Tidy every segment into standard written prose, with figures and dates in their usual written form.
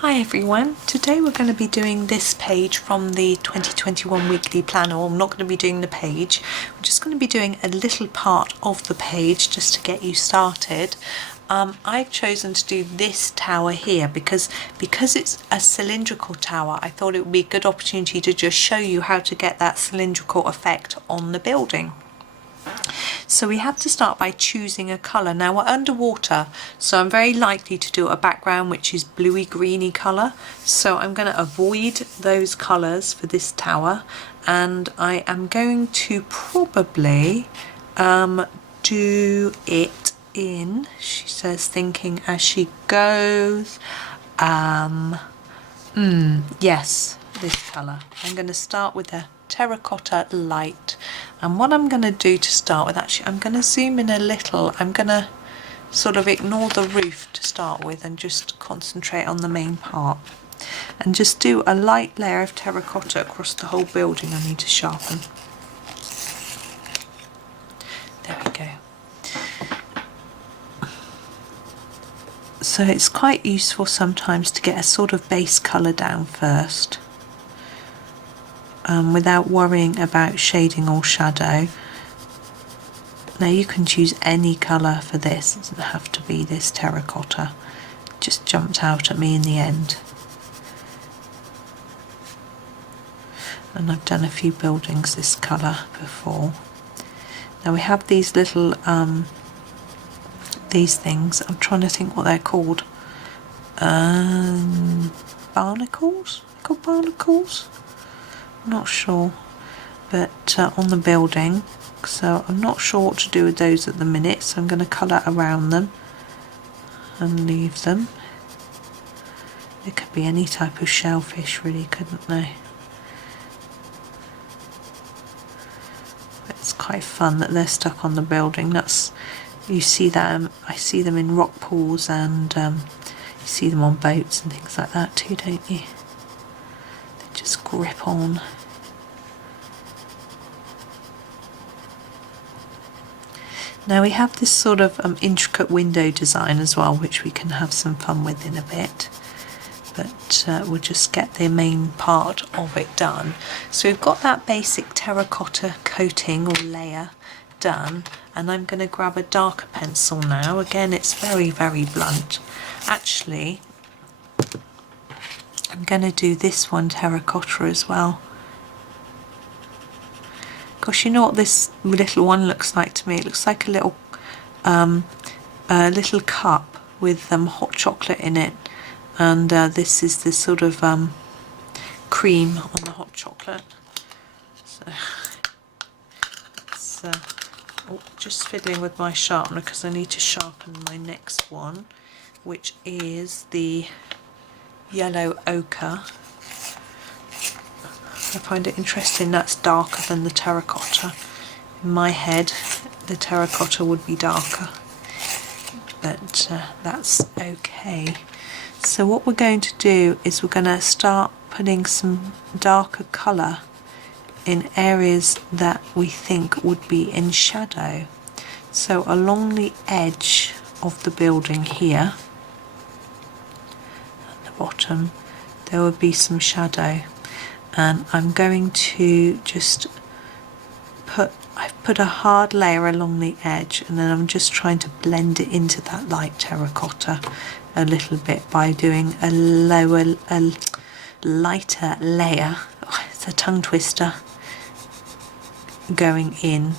Hi everyone, today we're going to be doing this page from the 2021 weekly planner. I'm not going to be doing the page, we're just going to be doing a little part of the page just to get you started. I've chosen to do this tower here because it's a cylindrical tower. I thought it would be a good opportunity to just show you how to get that cylindrical effect on the building. So we have to start by choosing a colour. Now we're underwater, so I'm very likely to do a background which is bluey greeny colour. So I'm going to avoid those colours for this tower, and I am going to probably do it in, she says, thinking as she goes, yes, this colour. I'm going to start with a Terracotta Light, and what I'm going to do to start with, actually I'm going to zoom in a little. I'm going to sort of ignore the roof to start with and just concentrate on the main part and just do a light layer of terracotta across the whole building. I need to sharpen. There we go. So it's quite useful sometimes to get a sort of base colour down first, without worrying about shading or shadow. Now you can choose any colour for this, it doesn't have to be this terracotta. It just jumped out at me in the end. And I've done a few buildings this colour before. Now we have these little these things, I'm trying to think what they're called. Barnacles? They're called barnacles? I'm not sure, but on the building, so I'm not sure what to do with those at the minute, so I'm going to colour around them and leave them. It could be any type of shellfish really, couldn't they? But it's quite fun that they're stuck on the building. That's, you see them, I see them in rock pools, and you see them on boats and things like that too, don't you? Just grip on. Now we have this sort of intricate window design as well, which we can have some fun with in a bit, but we'll just get the main part of it done. So we've got that basic terracotta coating or layer done, and I'm going to grab a darker pencil now. Again, it's very blunt. Actually, I'm going to do this one terracotta as well. Gosh, you know what this little one looks like to me? It looks like a little cup with hot chocolate in it, and this is the sort of cream on the hot chocolate. So it's just fiddling with my sharpener because I need to sharpen my next one, which is the yellow ochre. I find it interesting that's darker than the terracotta. In my head the terracotta would be darker, but that's okay. So what we're going to do is we're going to start putting some darker colour in areas that we think would be in shadow. So along the edge of the building here at the bottom there would be some shadow, and I'm going to just I've put a hard layer along the edge, and then I'm just trying to blend it into that light terracotta a little bit by doing a lighter layer. Oh, it's a tongue twister. Going in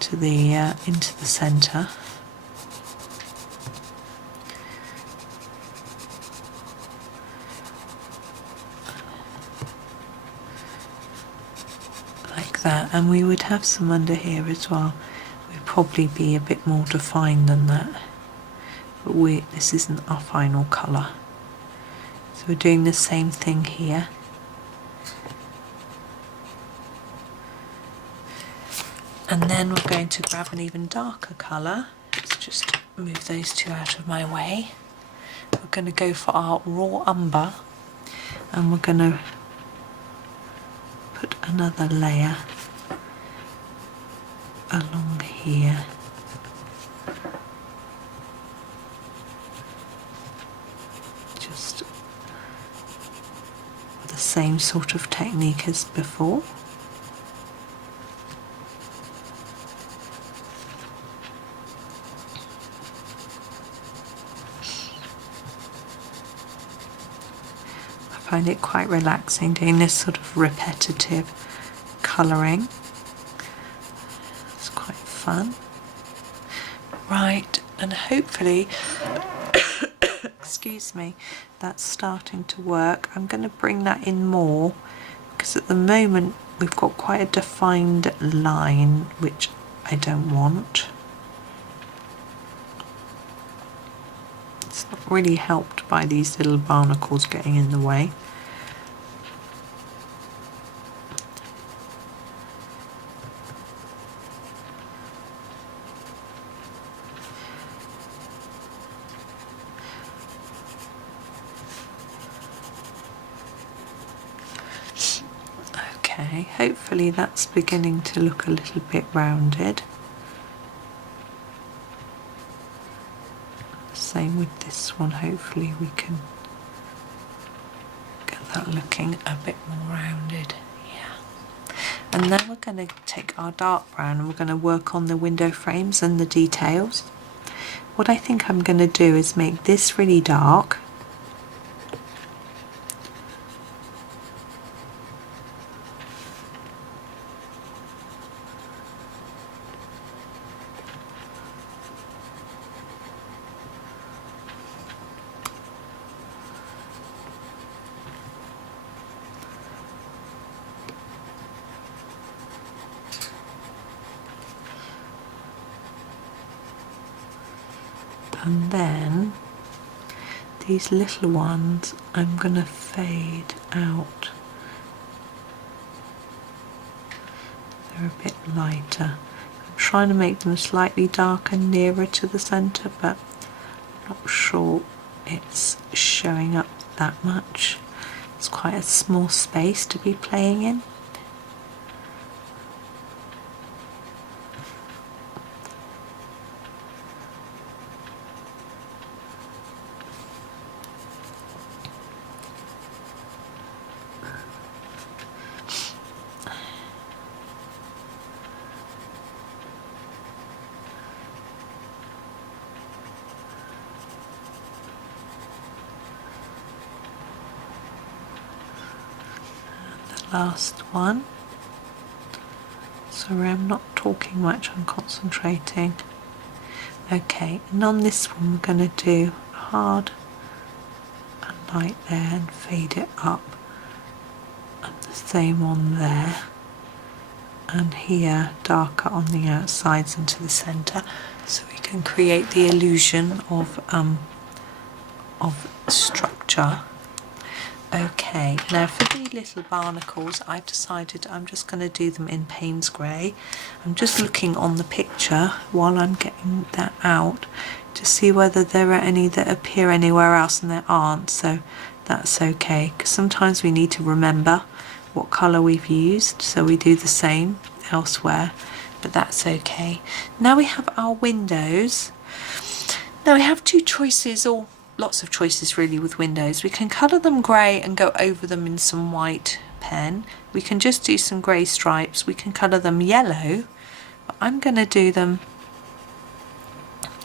to the into the centre. That, and we would have some under here as well. We'd probably be a bit more defined than that, but this isn't our final colour, so we're doing the same thing here. And then we're going to grab an even darker colour. Let's just move those two out of my way. We're going to go for our raw umber, and we're going to put another layer along here. same sort of technique as before. I find it quite relaxing doing this sort of repetitive colouring. It's quite fun. Right, and hopefully excuse me, that's starting to work. I'm going to bring that in more because at the moment we've got quite a defined line which I don't want. It's not really helped by these little barnacles getting in the way. Okay, hopefully that's beginning to look a little bit rounded. Same with this one, hopefully we can get that looking a bit more rounded. Yeah. And then we're going to take our dark brown and we're going to work on the window frames and the details. What I think I'm going to do is make this really dark. And then these little ones I'm going to fade out. They're a bit lighter. I'm trying to make them slightly darker nearer to the centre, but I'm not sure it's showing up that much. It's quite a small space to be playing in. Last one. Sorry, I'm not talking much, I'm concentrating. Okay, and on this one we're going to do hard and light there and fade it up, and the same on there, and here darker on the outsides and to the centre, so we can create the illusion of structure. Okay, now for the little barnacles, I've decided I'm just going to do them in Paynes Gray. I'm just looking on the picture while I'm getting that out to see whether there are any that appear anywhere else, and there aren't, so that's okay, because sometimes we need to remember what colour we've used, so we do the same elsewhere, but that's okay. Now we have our windows. Now we have two choices, or lots of choices really with windows. We can colour them grey and go over them in some white pen. We can just do some grey stripes. We can colour them yellow, but I'm going to do them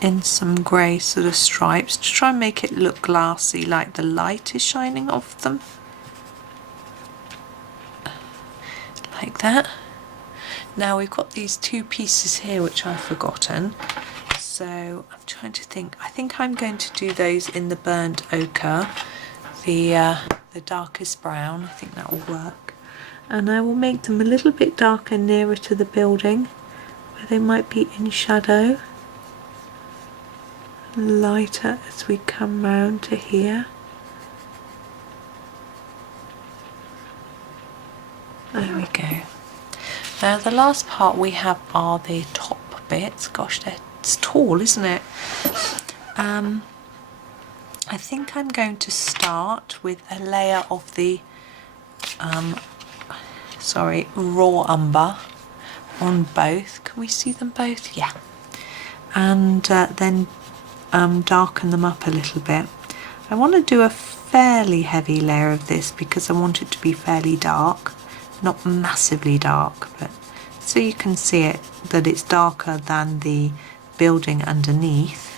in some grey sort of stripes to try and make it look glassy, like the light is shining off them. Like that. Now we've got these two pieces here which I've forgotten. So I'm trying to think. I think I'm going to do those in the burnt ochre, the darkest brown. I think that will work. And I will make them a little bit darker nearer to the building, where they might be in shadow. Lighter as we come round to here. There we go. Now the last part we have are the top bits. Gosh, it's tall, isn't it? I think I'm going to start with a layer of the raw umber on both. Can we see them both? Yeah. And then darken them up a little bit. I want to do a fairly heavy layer of this because I want it to be fairly dark, not massively dark, but so you can see it, that it's darker than the building underneath.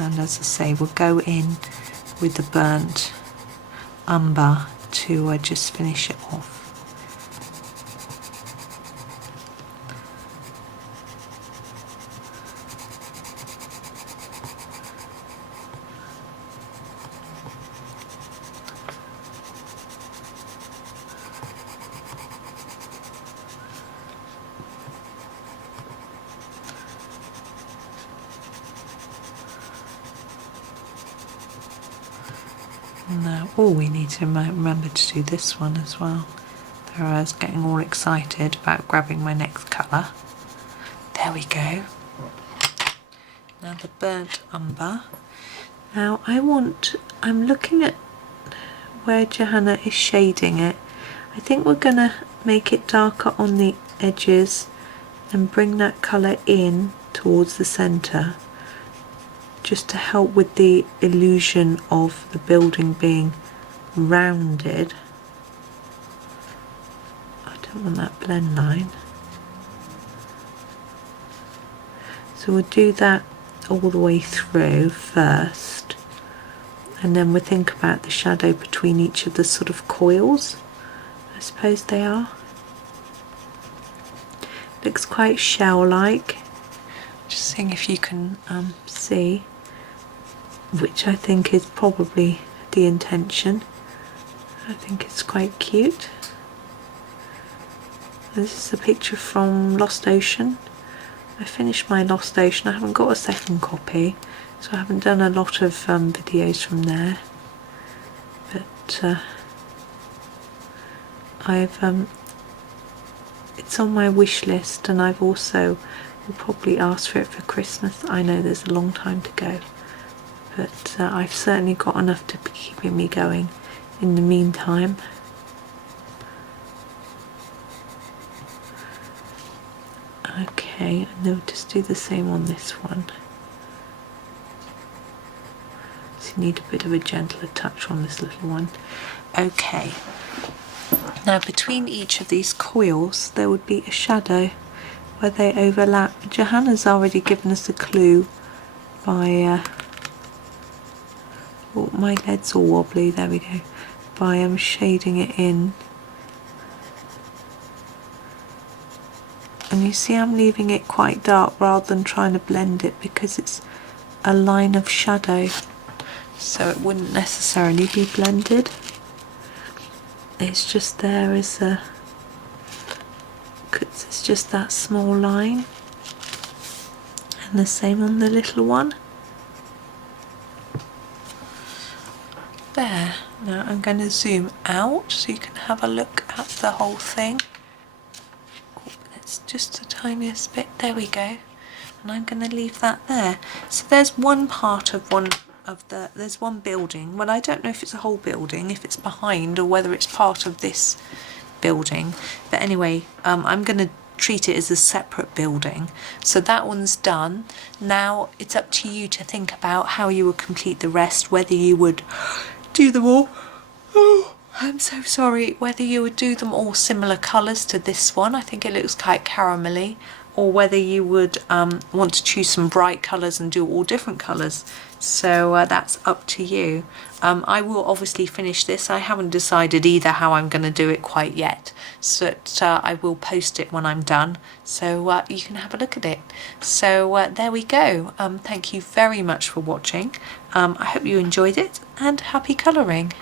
And as I say, we'll go in with the burnt umber to just finish it off. Now, oh, we need to remember to do this one as well. There I was getting all excited about grabbing my next colour. There we go. Now the burnt umber. Now I'm looking at where Johanna is shading it. I think we're going to make it darker on the edges and bring that colour in towards the centre, just to help with the illusion of the building being rounded. I don't want that blend line. So we'll do that all the way through first, and then we'll think about the shadow between each of the sort of coils, I suppose they are. Looks quite shell-like. Just seeing if you can see, which I think is probably the intention. I think it's quite cute. This is a picture from Lost Ocean. I finished my Lost Ocean. I haven't got a second copy, so I haven't done a lot of videos from there. But it's on my wish list, and I've also will probably ask for it for Christmas. I know there's a long time to go, but I've certainly got enough to be keeping me going in the meantime. Okay, and then we'll just do the same on this one. So you need a bit of a gentler touch on this little one. Okay, now between each of these coils there would be a shadow where they overlap. Johanna's already given us a clue by oh, my lead's all wobbly, there we go, by shading it in. And you see I'm leaving it quite dark rather than trying to blend it, because it's a line of shadow, so it wouldn't necessarily be blended. It's just there as a, it's just that small line, and the same on the little one. There. Now I'm going to zoom out so you can have a look at the whole thing. It's just the tiniest bit. There we go. And I'm going to leave that there. So there's one part of there's one building. Well, I don't know if it's a whole building, if it's behind, or whether it's part of this building. But anyway, I'm going to treat it as a separate building. So that one's done. Now it's up to you to think about how you would complete the rest, whether you would do them all. Oh, I'm so sorry. Whether you would do them all similar colours to this one, I think it looks quite caramelly, or whether you would want to choose some bright colours and do all different colours. So that's up to you. I will obviously finish this. I haven't decided either how I'm going to do it quite yet, so I will post it when I'm done, so you can have a look at it. So there we go. Thank you very much for watching. I hope you enjoyed it, and happy colouring.